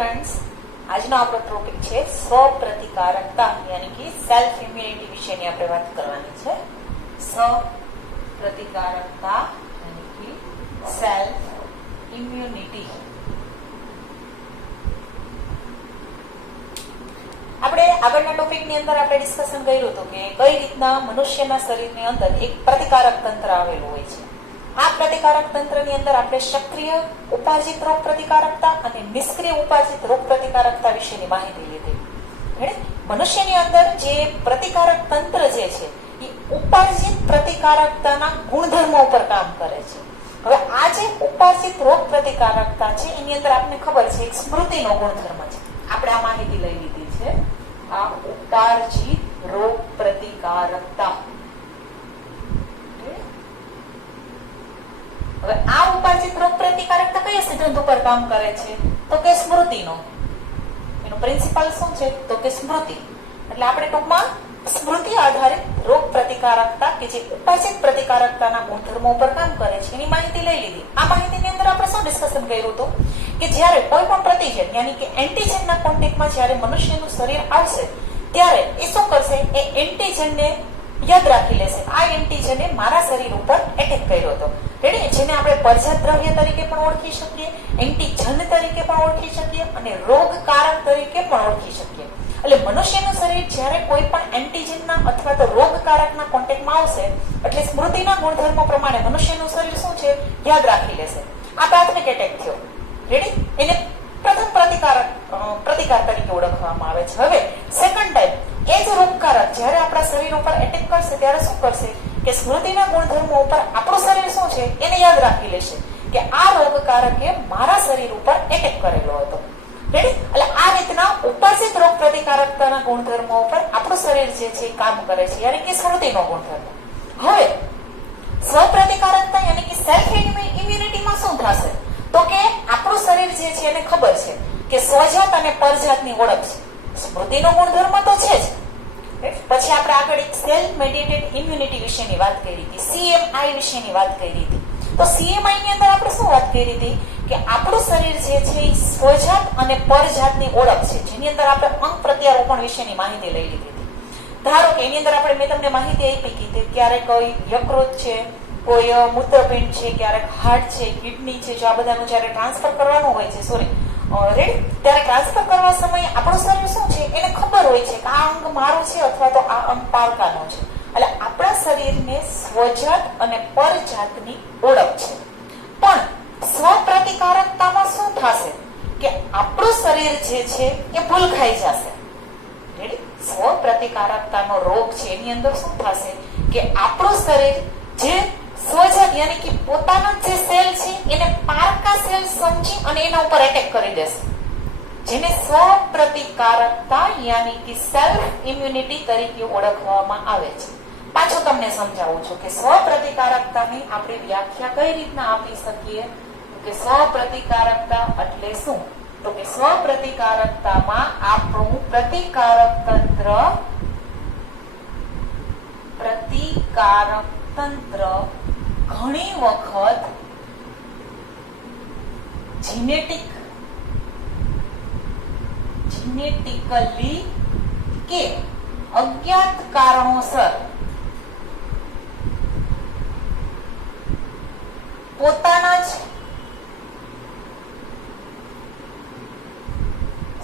Friends, આજનો આપણો topic છે સ્વપ્રતિકારકતા યાની કે સેલ્ફ ઇમ્યુનિટી વિશેની આપણે વાત કરવાની છે. સ્વપ્રતિકારકતા યાની કે સેલ્ફ ઇમ્યુનિટી. આપણે આગળના ટોપિકની અંદર આપણે ડિસ્કશન કર્યું હતું કે કઈ રીતના મનુષ્યના શરીરની અંદર એક પ્રતિકારક તંત્ર આવેલું હોય છે. આ પ્રતિકારક તંત્રની અંદર આપણે સક્રિય ઉપાર્જિત રોગ પ્રતિકારકતા અને નિષ્ક્રિય ઉપાર્જિત રોગ પ્રતિકારકતા વિશેની માહિતી લીધી. મનુષ્યની અંદર જે પ્રતિકારક તંત્ર જે છે એ ઉપાર્જિત પ્રતિકારકતાના ગુણધર્મો ઉપર કામ કરે છે. હવે આ જે ઉપાર્જિત રોગ પ્રતિકારકતા છે એની અંદર આપને ખબર છે એક સ્મૃતિનો ગુણધર્મ છે. આપણે આ માહિતી લઈ લીધી છે. આ ઉપાર્જિત રોગ પ્રતિકારકતા. હવે આ ઉપાર્જિત રોગ પ્રતિકારકતા કયા સિદ્ધાંત ઉપર કામ કરે છે? તો કે સ્મૃતિનો. એનો પ્રિન્સિપલ શું છે? તો કે સ્મૃતિ. એટલે આપણે ટૂંકમાં સ્મૃતિ આધારિત રોગ પ્રતિકારકતા કે જે ઉપાર્જિત પ્રતિકારકતાના ગુણધર્મો ઉપર કામ કરે છે એની માહિતી લઈ લીધી. આ માહિતીની અંદર આપણે શું ડિસ્કશન કર્યું હતું કે જ્યારે કોઈ પણ પ્રતિજન યાની કે એન્ટીજનના કોન્ટેક્ટમાં જ્યારે મનુષ્યનું શરીર આવશે ત્યારે એ શું કરશે? એ એન્ટીજનને યાદ રાખી લેશે. આ એન્ટીજને મારા શરીર ઉપર એટેક કર્યો હતો. જેને આપણે પરજાત દ્રવ્ય તરીકે પણ ઓળખી શકીએ, એન્ટીજન તરીકે પણ ઓળખી શકીએ અને રોગકારક તરીકે પણ ઓળખી શકીએ. એટલે મનુષ્યનું શરીર જ્યારે કોઈ પણ એન્ટીજનના અથવા તો રોગકારકના કોન્ટેક્ટમાં આવશે એટલે સ્મૃતિના ગુણધર્મો પ્રમાણે મનુષ્યનું શરીર શું છે? યાદ રાખી લેશે. આ પ્રાથમિક એટેક થયો. રેડી? એને પ્રથમ પ્રતિકાર તરીકે ઓળખવામાં આવે છે. હવે સેકન્ડ ટાઈમ એ જ રોગકારક જ્યારે આપણા શરીર ઉપર એટેક કરશે ત્યારે શું કરશે કે સ્મૃતિના ગુણધર્મો ઉપર આપણું શરીર શું છે એને યાદ રાખી લેશે કે આ રોગકારકે મારા શરીર ઉપર એટેક કરેલો હતો. રેડી? એટલે આ રીતના ઉપાર્જિત રોગ પ્રતિકારકતાના ગુણધર્મો ઉપર આપણું શરીર જે છે એ કામ કરે છે યાની કે સ્મૃતિનો ગુણધર્મ. હવે સ્વપ્રતિકારકતા યાની કે સેલ્ફ ઇમ્યુનિટીમાં શું થશે? તો કે આપણું શરીર જે છે એને ખબર છે કે સ્વજાત અને પરજાતની ઓળખ છે. સ્મૃતિનો ગુણધર્મ તો છે જ. પછી આપણે આગળ એક સેલ્ફ મેડિએટેડ ઇમ્યુનિટી વિશેની વાત કરી હતી, CMI વિશેની વાત કરી હતી. તો CMI ની અંદર આપણે શું વાત કરી હતી કે આપણું શરીર જે છે એ સ્વજાત અને પરજાતની ઓળખ છે જેની અંદર આપણે અંગ પ્રત્યારોપણ વિશેની માહિતી લઈ લીધી હતી. ધારો કે એની અંદર મેં તમને માહિતી આપી કે ક્યારેક કોઈ યકૃત છે, કોઈ મૂત્રપિંડ છે, ક્યારેક હાર્ટ છે, કિડની છે, જો આ બધાનું જયારે ટ્રાન્સફર કરવાનું હોય છે રેડી ત્યારે ટ્રાન્સફર કરવા સમયે આપણું શરીર શું છે એને ખબર હોય છે કે આ અંગ મારું છે અથવા તો આ અંગ પારકાનો છે. એટલે આપણા શરીરને સ્વજાત અને પરજાતની ઓળખ છે. પણ સ્વપ્રતિકારકતામાં શું થશે કે આપણું શરીર જે છે એ ભૂલ ખાઈ જશે. રેડી? સ્વપ્રતિકારકતાનો રોગ છે એની અંદર શું થશે કે આપણું શરીર જે સ્વજાત યાની કે પોતાના જે સેલ છે એને પારકા સેલ સમજી અને એના ઉપર એટેક કરી દેશે જેને સ્વપ્રતિકારકતા યાની કે સેલ્ફ ઇમ્યુનિટી તરીકે ઓળખવામાં આવે છે. પાછું તમને સમજાવું છું કે સ્વપ્રતિકારકતાની આપણે વ્યાખ્યા કઈ રીતના આપી શકીએ કે સ્વપ્રતિકારકતા એટલે શું? તો કે સ્વપ્રતિકારકતામાં આપણું પ્રતિકારક તંત્ર ઘણી વખત જીનેટિકલી કે અજ્ઞાત કારણોસર પોતાના જ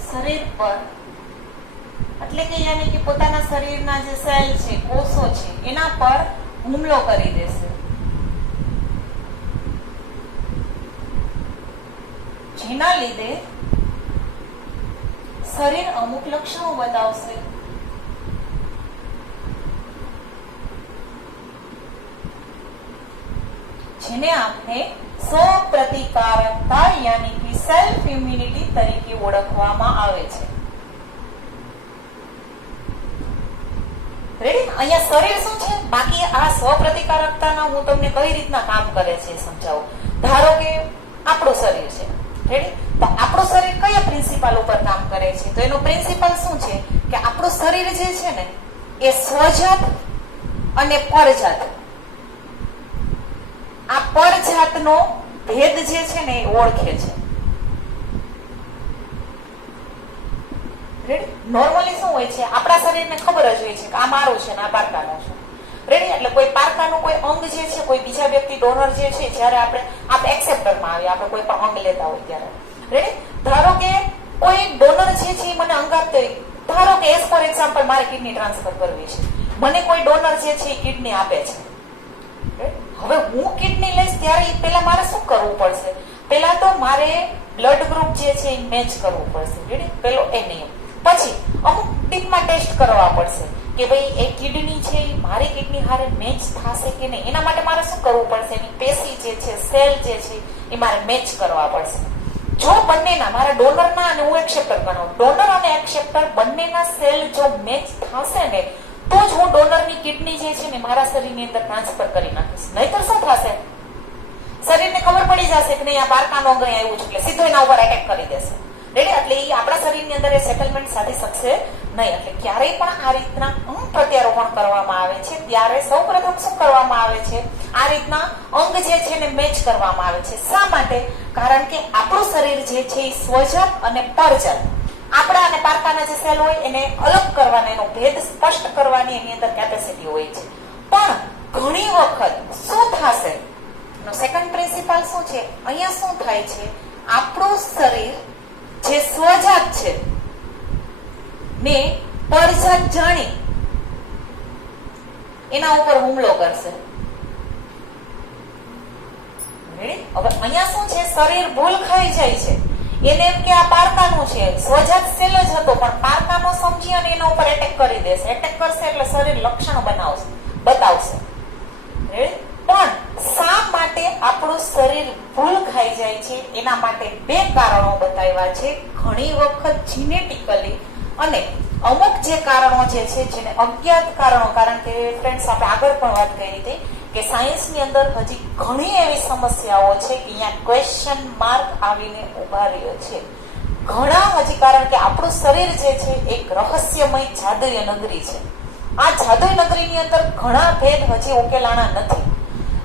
શરીર પર એટલે કે યાની કે પોતાના શરીરના જે સેલ છે, કોષો છે એના પર હુમલો કરી દેશે. જેના લીધે શરીર અમુક લક્ષણો બતાવશે. જેને આપણે સ્વપ્રતિકારકતા યાની કે સેલ્ફ ઇમ્યુનિટી તરીકે ઓળખવામાં આવે છે. રેડી? અહીંયા શરીર શું છે? બાકી આ સ્વપ્રતિકારકતાના હું તમને કઈ રીતના કામ કરે છે સમજાવું. ધારો કે આપણું શરીર છે. રેડી? તો આપણું શરીર કયા પ્રિન્સિપલ ઉપર કામ કરે છે? તો એનો પ્રિન્સિપલ શું છે કે આપણું શરીર જે છે ને એ સ્વજાત અને પરજાત, આ પરજાતનો ભેદ જે છે ને એ ઓળખે છે. રેડી? નોર્મલી શું હોય છે, આપણા શરીરને ખબર જ હોય છે કે આ મારું છે ને આ પારકાનું છે. રેડી? એટલે કોઈ પારકાનું કોઈ અંગ જે છે, કોઈ બીજા વ્યક્તિ ડોનર જે છે, જ્યારે આપણે એક્સેપ્ટરમાં આવીએ, આપણે કોઈ પણ અંગ લેતા હોય ત્યારે. રેડી? ધારો કે કોઈ ડોનર જે છે મને અંગ આપતો હોય, ધારો કે એઝ ફોર એક્ઝામ્પલ મારે કિડની ટ્રાન્સફર કરવી છે, મને કોઈ ડોનર જે છે એ કિડની આપે છે. હવે હું કિડની લઈશ ત્યારે પહેલા મારે શું કરવું પડશે? પહેલા તો મારે બ્લડ ગ્રુપ જે છે એ મેચ કરવું પડશે. રેડી? પેલો એ નિયમ. પછી અમુક ટીપમાં ટેસ્ટ કરવા પડશે કે ભાઈ એ કિડની છે એ મારી કિડની હારે મેચ થશે કે નહીં. એના માટે મારે શું કરવું પડશે? એની પેશી જે છે, સેલ જે છે એ મારે મેચ કરવા પડશે. જો બંનેના, મારા ડોનરના અને હું એક્સેપ્ટર ગણાવું, ડોનર અને એક્સેપ્ટર બંનેના સેલ જો મેચ થશે ને તો જ હું ડોનરની કિડની જે છે ને મારા શરીરની અંદર ટ્રાન્સફર કરી નાખીશ. નહીતર શું થશે? શરીરને ખબર પડી જશે કે નહીં આ પારકાનો અંગ અહીં આવ્યું છે એટલે સીધો એના ઉપર એટેક કરી દેશે. રેડી? એટલે એ આપણા શરીરની અંદર એ સેટલમેન્ટ સાધી શકશે નહીં. એટલે ક્યારેય પણ આ રીતના અંગ પ્રત્યારોપણ કરવામાં આવે છે ત્યારે સૌપ્રથમ શું કરવામાં આવે છે? આ રીતના અંગ જે છે ને મેચ કરવામાં આવે છે. શા માટે? કારણ કે આપણું શરીર જે છે એ સ્વજાત અને પરજાત, આપણા અને પારકાના જે સેલ હોય એને અલગ કરવાનો, એનો ભેદ સ્પષ્ટ કરવાની એની અંદર કેપેસિટી હોય છે. પણ ઘણી વખત શું થશે? સેકન્ડ પ્રિન્સિપલ શું છે? અહીંયા શું થાય છે? આપણું શરીર જે સ્વજાત છે ને પરજાત જાણી એના ઉપર હુમલો કરશે. હવે અહીંયા શું છે? શરીર ભૂલ ખાઈ જાય છે. એને એમ કે આ પારકાનું છે, સ્વજાત સેલ જ હતો, પણ પારકાનો સમજી અને એના ઉપર એટેક કરી દેશે. એટેક કરશે એટલે શરીર લક્ષણ બતાવશે. પણ શા માટે આપણું શરીર ભૂલ ખાઈ જાય છે? એના માટે બે કારણો બતાવ્યા છે. ઘણી વખત જીનેટિકલી અને અમુક જે કારણો જે છે જેને અજ્ઞાત કારણો, કારણ કે ફ્રેન્ડ્સ આપણે આગળ પણ વાત કરી હતી કે સાયન્સની અંદર હજી ઘણી એવી સમસ્યાઓ છે કે અહીંયા ક્વેશ્ચન માર્ક આવીને ઉભા રહ્યો છે. ઘણા હજી, કારણ કે આપણું શરીર જે છે એક રહસ્યમય જાદુઈ નગરી છે. આ જાદુઈ નગરીની અંદર ઘણા ભેદ હજી ઉકેલાણા નથી.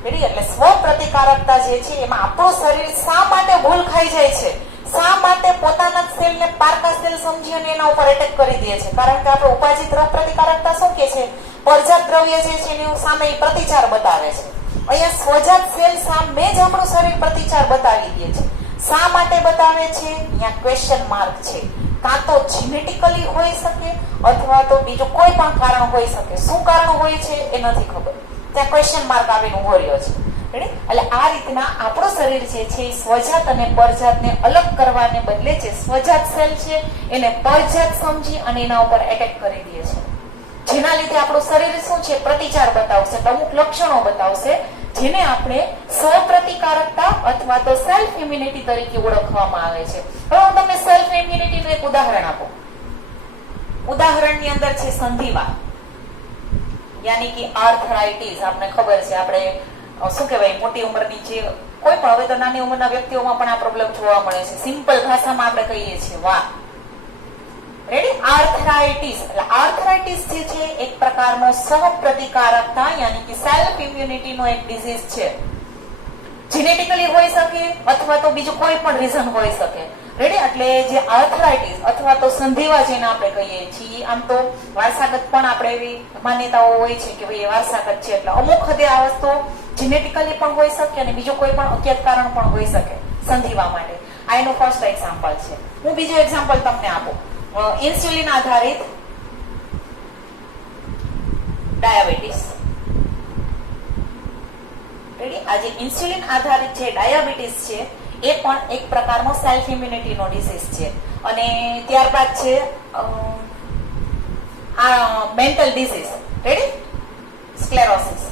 એટલે સ્વ પ્રતિકારકતા જે છે એમાં આપણું શરીર શા માટે ભૂલ ખાઈ જાય છે? શા માટે પોતાના સેલને પારકા સેલ સમજી અને એના ઉપર એટેક કરી દે છે? કારણ કે આપણે ઉપાજિત રોગ પ્રતિકારકતા શું કે છે? પરજાત દ્રવ્ય જે છે એની સામે પ્રતિચાર બતાવે છે. અહીંયા સ્વજાત સેલ સામે જ આપણું શરીર પ્રતિચાર બતાવી દે છે. શા માટે બતાવે છે? અહીંયા ક્વેશ્ચન માર્ક છે. કાં તો જીનેટિકલી હોઈ શકે અથવા તો બીજું કોઈ પણ કારણ હોઈ શકે. શું કારણ હોય છે એ નથી ખબર. ત્યાં ક્વેશ્ચન માર્ક આવીને ઉભો રહ્યો છે. એટલે આ રીતના આપણું શરીર જે છે સ્વજાત અને પરજાતને અલગ કરવાને બદલે જે સ્વજાત સેલ છે એને પરજાત સમજી અને એના ઉપર એટેક કરી દે છે. જેના લીધે આપણું શરીર શું છે? પ્રતિચાર બતાવશે, અમુક લક્ષણો બતાવશે, જેને આપણે સ્વપ્રતિકારકતા અથવા તો સેલ્ફ ઇમ્યુનિટી તરીકે ઓળખવામાં આવે છે. હવે હું તમને સેલ્ફ ઇમ્યુનિટીનું એક ઉદાહરણ આપું. ઉદાહરણની અંદર છે સંધિવા, યાની કે આર્થરાઇટિસ. આપણે ખબર છે, આપણે શું કહેવાય, મોટી ઉંમરની જે કોઈ પણ, હવે તો નાની ઉંમરના વ્યક્તિઓમાં પણ આ પ્રોબ્લેમ જોવા મળે છે. સિમ્પલ ભાષામાં આપણે કહીએ છીએ વાહ. રેડી? આર્થરાઇટિસ. એટલે આર્થરાઇટિસ જે છે એક પ્રકારનો સહપ્રતિકારકતા યાની કે સેલ્ફ ઇમ્યુનિટીનો એક ડિઝીઝ છે. જીનેટિકલી હોઈ શકે અથવા તો બીજું કોઈ પણ રીઝન હોઈ શકે. રેડી? એટલે જે આર્થરાઇટિસ અથવા તો સંધિવા જેને આપણે કહીએ છીએ, આમ તો વારસાગત પણ આપણે એવી માન્યતાઓ હોય છે કે ભાઈ એ વારસાગત છે. એટલે અમુક હદે આ વસ્તુ જીનેટિકલી પણ હોઈ શકે અને બીજું કોઈ પણ અજ્ઞાત કારણ પણ હોઈ શકે સંધિવા માટે. આ એનું ફર્સ્ટ એક્ઝામ્પલ છે. હું બીજું એક્ઝામ્પલ તમને આપું. ઇન્સ્યુલિન આધારિત ડાયાબિટીસ. રેડી? આ જે ઇન્સ્યુલિન આધારિત જે ડાયાબિટીસ છે એ પણ એક પ્રકારનો સેલ્ફ ઇમ્યુનિટીનો ડિસીઝ છે. અને ત્યારબાદ છે આ મેન્ટલ ડિસીઝ. રેડી? સ્ક્લેરોસિસ.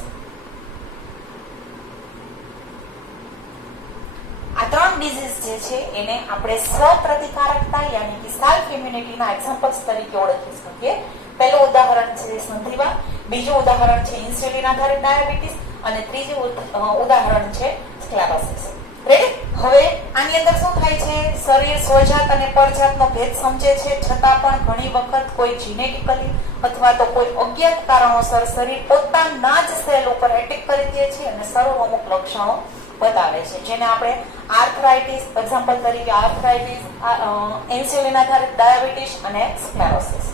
આ ત્રણ ડિઝીઝ જે છે એને આપણે સ્વપ્રતિકારકતા યાની કે સેલ્ફ ઇમ્યુનિટીના એક્ઝામ્પલ્સ તરીકે ઓળખી શકીએ. પહેલું ઉદાહરણ છે સંધિવા, બીજું ઉદાહરણ છે ઇન્સ્યુલિન આધારિત ડાયાબિટીસ અને ત્રીજું ઉદાહરણ છે સ્ક્લેરોસિસ. રેડી? હવે આની અંદર શું થાય છે? શરીર સ્વજાત અને પરજાતનો ભેદ સમજે છે, છતાં પણ ઘણી વખત કોઈ જીનેટિકલી અથવા તો કોઈ અજ્ઞાત કારણોસર શરીર પોતાના જ સેલ ઉપર એટેક કરી દે છે અને સર્વ અમુક લક્ષણો બતાવે છે, જેને આપણે આર્થરાઇટિસ, એક્ઝામ્પલ તરીકે આર્થરાઇટિસ, ઇન્સ્યુલિન આધારિત ડાયાબિટીસ અને સ્ક્લેરોસિસ.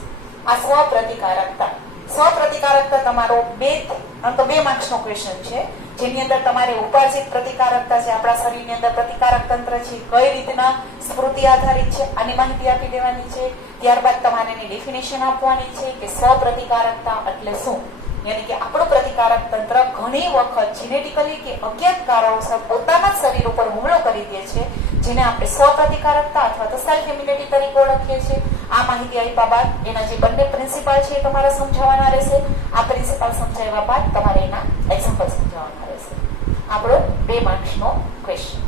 આ સ્વપ્રતિકારકતા. સ્વપ્રતિકારકતા તમારો બે માર્ક્સનો ક્વેશ્ચન છે, જેની અંદર તમારે ઉપાર્જિત પ્રતિકારકતા છે, આપણા શરીરની અંદર પ્રતિકારક તંત્ર છે, કઈ રીતના સ્મૃતિ આધારિત છે, આની માહિતી આપી દેવાની છે. ત્યારબાદ તમારે એની ડેફિનેશન આપવાની છે કે સ્વપ્રતિકારકતા એટલે શું. યાની કે આપણું પ્રતિકારક તંત્ર ઘણી વખત જેનેટિકલી કે અજ્ઞાત કારણોસર પોતાના શરીર ઉપર હુમલો કરી દે છે, જેને આપણે સ્વપ્રતિકારકતા અથવા તો સેલ્ફ ઇમ્યુનિટી તરીકે ઓળખીએ છીએ. આ માહિતી આપ્યા બાદ એના જે બંને પ્રિન્સિપલ છે એ તમારે સમજાવવાના રહેશે. આ પ્રિન્સિપલ સમજાવ્યા બાદ તમારે એના એક્ઝામ્પલ સમજાવવાના રહેશે. આપણો 2 માર્ક્સનો ક્વેશ્ચન.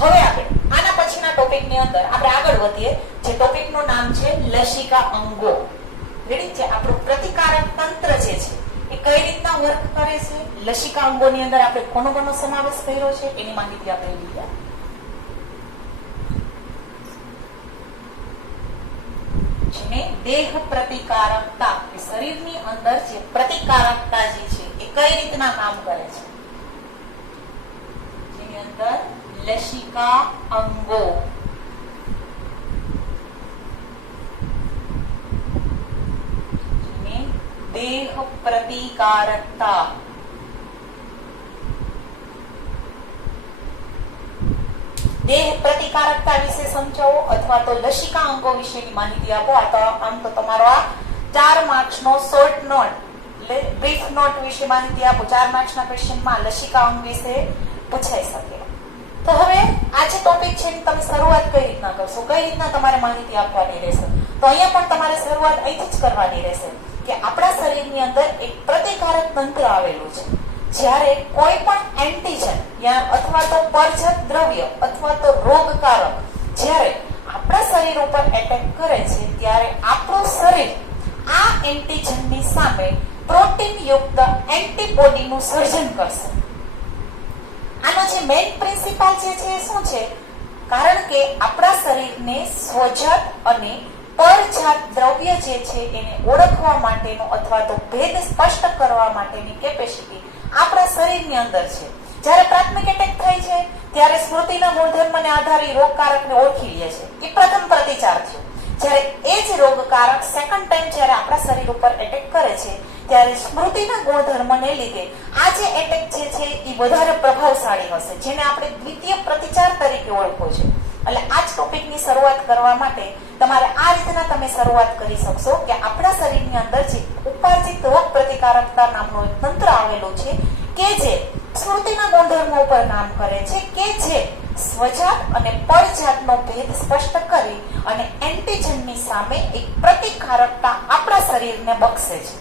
હવે આપણે આના પછીના ટોપિકની અંદર આપણે આગળ વધીએ, જે ટોપિકનું નામ છે લસિકા અંગો. રેડી છે? આપણું પ્રતિકારક તંત્ર જે છે એ કઈ રીતના વર્ક કરે છે, લસિકા અંગોની અંદર આપણે કોનો સમાવેશ કર્યો છે એની માહિતી આપણે લીધા. જેને દેહ પ્રતિકારકતા, શરીરની અંદર જે પ્રતિકારકતા જે છે એ કઈ રીતના કામ કરે છે, જેની અંદર લસિકા અંગો, દેહ પ્રતિકારકતા, દેહ પ્રતિકારકતા વિશે સમજાવો અથવા તો લસિકા અંગો વિશેની માહિતી આપો. આમ તો તમારો આ 4 માર્ક્સનો શોર્ટ નોટ એટલે બ્રીફ નોટ વિશે માહિતી આપો. 4 માર્ક્સના ક્વેશ્ચનમાં લસિકા અંગ વિશે પૂછાઈ શકે. તો હવે આ જે ટોપિક છે એની તમે શરૂઆત કઈ રીતના કરશો, કઈ રીતના તમારે માહિતી આપવાની રહેશે? તો અહીંયા પણ તમારે શરૂઆત અહીંથી જ કરવાની રહેશે કે આપણા શરીરની અંદર એક પ્રતિકારક તંત્ર આવેલું છે. જ્યારે કોઈ પણ એન્ટીજન અથવા તો પરજત દ્રવ્ય અથવા તો રોગકારક જ્યારે આપણા શરીર ઉપર એટેક કરે છે, ત્યારે આપણું શરીર આ એન્ટીજનની સામે પ્રોટીન યુક્ત એન્ટીબોડીનું સર્જન કરશે. આનો જે મેઇન પ્રિન્સિપલ જે છે એ શું છે? કારણ કે આપણા શરીરને સ્વજાત અને પરજાત દ્રવ્ય જે છે એને ઓળખવા માટેનો અથવા તો ભેદ સ્પષ્ટ કરવા માટેની કેપેસિટી આપણા શરીરની અંદર છે. જ્યારે પ્રાથમિક એટેક થાય છે ત્યારે સ્મૃતિના ગુણધર્મને આધારે રોગકારકને ઓળખી લે છે. એ પ્રથમ પ્રતિચાર થયો. જ્યારે એ જ રોગકારક સેકન્ડ ટાઈમ જ્યારે આપણા શરીર ઉપર એટેક કરે છે, ત્યારે સ્મૃતિના ગુણધર્મને લીધે આ જે એટેક જે છે એ વધારે પ્રભાવશાળી હશે, જેને આપણે દ્વિતીય પ્રતિચાર તરીકે ઓળખો છે. એટલે આ જ ટોપિકની શરૂઆત કરવા માટે તમારે આ રીતના તમે શરૂઆત કરી શકશો કે આપણા શરીરની અંદર જે ઉપાર્જિત રોગ પ્રતિકારકતા નામનું એક તંત્ર આવેલું છે કે જે સ્મૃતિના ગુણધર્મો ઉપર કામ કરે છે, કે જે સ્વજાત અને પરજાતનો ભેદ સ્પષ્ટ કરી અને એન્ટીજનની સામે એક પ્રતિકારકતા આપણા શરીરને બક્ષે છે.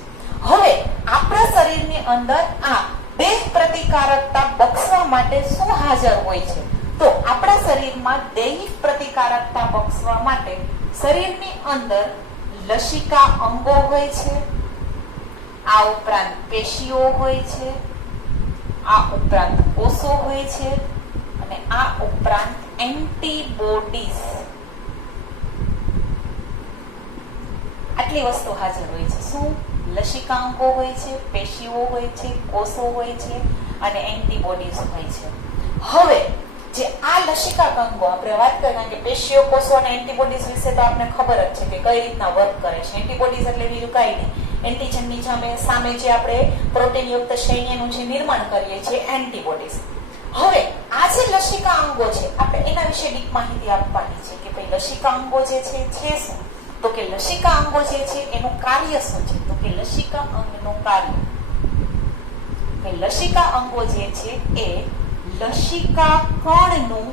હવે આપણા શરીરની અંદર આ દેહ પ્રતિકારકતા બક્ષવા માટે શું હાજર હોય છે? તો આપણા શરીરમાં દૈહિક પ્રતિકારકતા બક્ષવા માટે શરીરની અંદર લસિકા અંગો હોય છે, આ ઉપરાંત પેશીઓ હોય છે, આ ઉપરાંત કોષો હોય છે અને આ ઉપરાંત એન્ટીબોડીઝ, આટલી વસ્તુ હાજર હોય છે. શું? લસિકા અંગો હોય છે, પેશીઓ હોય છે, કોષો હોય છે અને એન્ટીબોડીઝ હોય છે. હવે જે આ લસિકા અંગો આપણે વાત કરીએ, કારણ કે પેશીઓ, કોષો અને એન્ટીબોડીઝ વિશે તો આપણે ખબર જ છે કે કઈ રીતના વર્ક કરે છે. એન્ટીબોડીઝ એટલે બીજું કાંઈ નહીં, એન્ટીજનની સામે જે આપણે પ્રોટીન યુક્ત સૈન્યનું જે નિર્માણ કરીએ છીએ એન્ટીબોડીઝ. હવે આ જે લસિકા અંગો છે આપણે એના વિશે ડીપ માહિતી આપવાની છે કે ભાઈ લસિકા અંગો જે છે શું? તો કે લસિકા અંગો જે છે એનું કાર્ય શું છે? તો કે લસિકા અંગનું કાર્ય, કે લસિકા અંગો જે છે એ લસિકા કણનું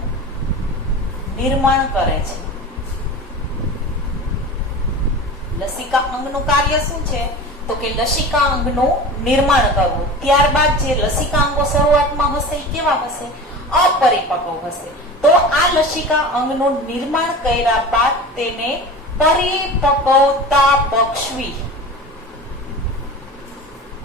નિર્માણ કરે છે. લસિકા અંગનું કાર્ય શું છે? તો કે લસિકા અંગનું નિર્માણ કરવું. ત્યારબાદ જે લસિકા અંગો શરૂઆતમાં હશે એ કેવા હશે? અપરિપક્વ હશે. તો આ લસિકા અંગનું નિર્માણ કર્યા બાદ તેને પરિપક્વતા બક્ષવી.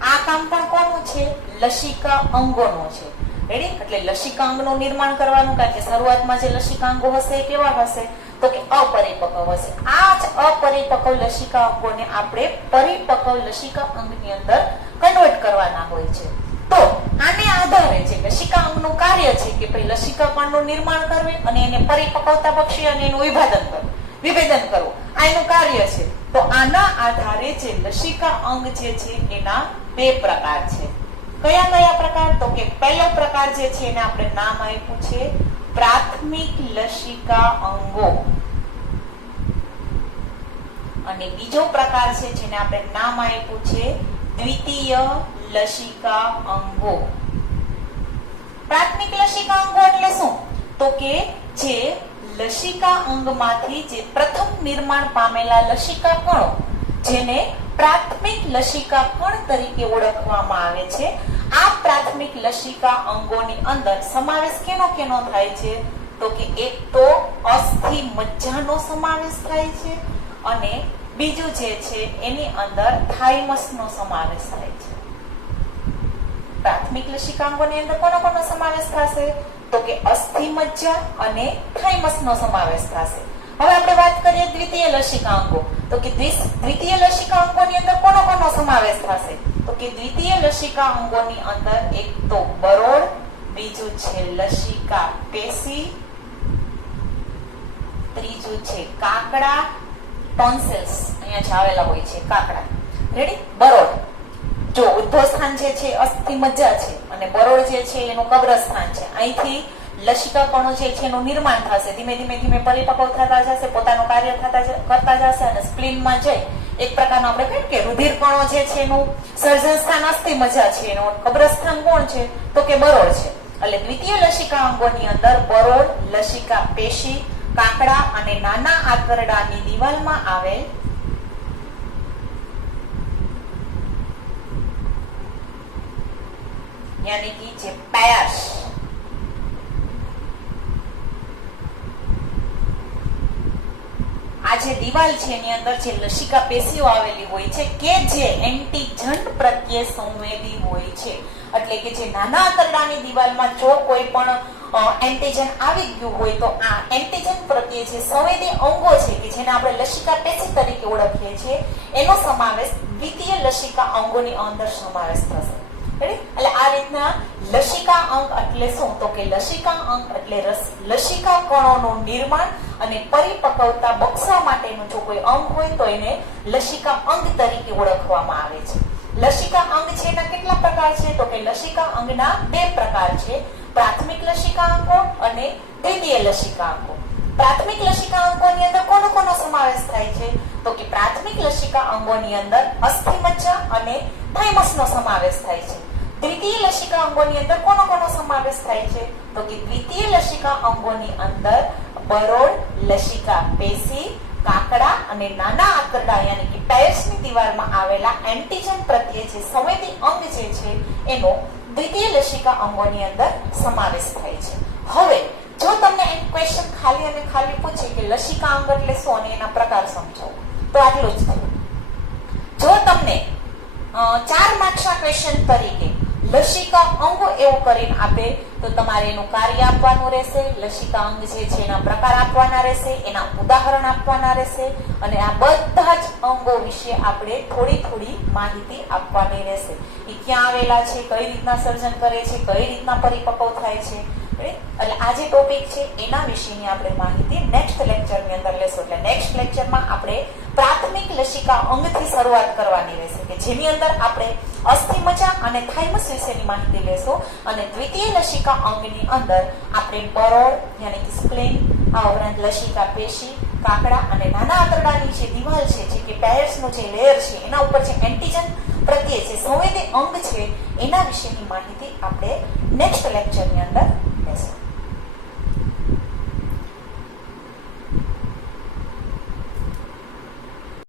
આ કામ પણ કોનું છે? લસિકા અંગોનું છે. રેડી? એટલે લસિકા અંગનું નિર્માણ કરવાનું, કારણ કે શરૂઆતમાં જે લસિકા અંગો હશે એ કેવા હશે? તો કે અપરિપક્વ હશે. આ જ અપરિપક્વ લસિકા અંગોને આપણે પરિપક્વ લસિકા અંગની અંદર કન્વર્ટ કરવાના હોય છે. તો આને આધારે છે લસિકા અંગનું કાર્ય છે કે ભાઈ લસિકા કણનું નિર્માણ કરવું અને એને પરિપક્વતા બક્ષી અને એનું વિભેદન કરવું આ એનું કાર્ય છે. તો આના આધારે જે લસિકા અંગ જે છે એના બે પ્રકાર છે. કયા કયા પ્રકાર? તો કે પહેલો પ્રકાર જે છે એને આપણે નામ આપ્યું છે પ્રાથમિક લસિકા અંગો અને બીજો પ્રકાર છે જેને આપણે નામ આપ્યું છે દ્વિતીય લસિકા અંગો. પ્રાથમિક લસિકા અંગો એટલે શું? તો કે જે લસિકા અંગમાંથી જે પ્રથમ નિર્માણ પામેલા લસિકા કણો જેને પ્રાથમિક લસિકા કણ તરીકે ઓળખવામાં આવે છે. આ પ્રાથમિક લસિકા અંગોની અંદર સમાવેશ કેનો થાય છે? તો કે એક તો અસ્થિ મજ્જાનો સમાવેશ થાય છે અને બીજું જે છે એની અંદર થાઇમસનો સમાવેશ થાય છે. પ્રાથમિક લસિકા અંગોની અંદર કોનો સમાવેશ થશે? તો કે અસ્થિ મજ્જા અને થાઇમસનો સમાવેશ થશે. હવે આપણે વાત કરીએ દ્વિતીય લસિકા અંગો. તો કે દ્વિતીય લસિકા અંગોની અંદર કોનો સમાવેશ થશે? તો કે દ્વિતીય લસિકા અંગોની અંદર એક તો બરોળ, બીજું છે લસિકા પેશી, ત્રીજું છે કાકડા, ટોન્સિલ્સ અહીંયા જ આવેલા હોય છે કાકડા. રેડી? બરોળ જો ઉદ્ભવ સ્થાન જે છે અસ્થિ મજ્જા છે અને બરોળ જે છે એનું કબ્રસ્થાન છે. અહીંથી લસિકા કણો જે છે એનું નિર્માણ થશે, ધીમે ધીમે પરિપક્વ થતા જશે, પોતાનું કાર્ય કરતા જશે અને સ્પ્લીનમાં જઈ એક પ્રકારનો આપણે કહીએ કે રુધિર કણો જે છે એનું સર્જન સ્થાન અસ્થિ મજ્જા છે, એનું કબ્રસ્થાન કોણ છે? તો કે બરોળ છે. એટલે દ્વિતીય લસિકા અંગોની અંદર બરોળ, લસિકા પેશી, કાકડા અને નાના આંતરડાની દિવાલમાં આવેલ યાની કે જે પેયર્સ આ જે દિવાલ છે એની અંદર જે લસિકા પેશીઓ આવેલી હોય છે કે જે એન્ટીજન પ્રત્યે સંવેદી હોય છે. એટલે કે જે નાના આંતરડાની દિવાલમાં જો કોઈ પણ એન્ટીજન આવી ગયું હોય તો આ એન્ટીજન પ્રત્યે જે સંવેદી અંગો છે કે જેને આપણે લસિકા પેશી તરીકે ઓળખીએ છીએ એનો સમાવેશ દ્વિતીય લસિકા અંગોની અંદર સમાવેશ થશે. એટલે આ રીતના લસિકા અંગ એટલે શું? તો કે લસિકા અંગ એટલે લસિકા કણોનું નિર્માણ અને પરિપક્વતા બક્ષવા માટેનું જો કોઈ અંગ હોય તો એને લસિકા અંગ તરીકે ઓળખવામાં આવે છે. લસિકા અંગ છે એના કેટલા પ્રકાર છે? તો કે લસિકા અંગના બે પ્રકાર છે, પ્રાથમિક લસિકા અંગો અને દ્વિતીય લસિકા અંગો. પ્રાથમિક લસિકા અંગોની અંદર કોનો સમાવેશ થાય છે? તો કે પ્રાથમિક લસિકા અંગોની અંદર અસ્થિ મજ્જા અને થાઇમસનો સમાવેશ થાય છે. દ્વિતીય લસિકા અંગોની અંદર કોનો સમાવેશ થાય છે? તો કે દ્વિતીય લસિકા અંગોની અંદર બરોળ, લસિકા પેશી, કાકડા અને નાના આંતરડા યાની કે પેયર્સની દિવાલમાં આવેલા એન્ટીજન પ્રત્યે જે સંવેદી અંગ જે છે એનો દ્વિતીય લસિકા અંગોની અંદર સમાવેશ થાય છે. હવે જો તમને એક ક્વેશ્ચન ખાલી પૂછે કે લસિકા અંગ એટલે શું અને એના પ્રકાર સમજાવો તો આટલું જ થયું. જો તમને 4 માર્ક્સના ક્વેશ્ચન તરીકે લસિકા અંગો એવું કરીને આપે તો તમારે એનું કાર્ય આપવાનું રહેશે, લસિકા અંગ જે છે એના પ્રકાર આપવાના રહેશે, એના ઉદાહરણ આપવાના રહેશે અને આ બધા જ અંગો વિશે આપણે થોડી માહિતી આપવાની રહેશે. એ ક્યાં આવેલા છે, કઈ રીતના સર્જન કરે છે, કઈ રીતના પરિપક્વ થાય છે. એટલે આ જે ટોપિક છે એના વિશેની આપણે માહિતી નેક્સ્ટ લેક્ચરની અંદર લેશું. એટલે નેક્સ્ટ લેક્ચરમાં આપણે પ્રાથમિક લસિકા અંગથી શરૂઆત કરવાની રહેશે કે જેની અંદર આપણે અસ્થિ મજ્જા અને થાઇમસ વિશેની માહિતી લેશું અને દ્વિતીય લસિકા અંગની અંદર આપણે બરોળ યાની કે સ્પ્લીન, આ ઉપરાંત લસિકા પેશી, કાકડા અને નાના આંતરડાની જે દિવાલ છે જે કે પેયર્સનો જે લેયર છે એના ઉપર જે એન્ટીજન પ્રત્યે જે સંવેદી અંગ છે એના વિશેની માહિતી આપણે નેક્સ્ટ લેક્ચરની અંદર લેશું.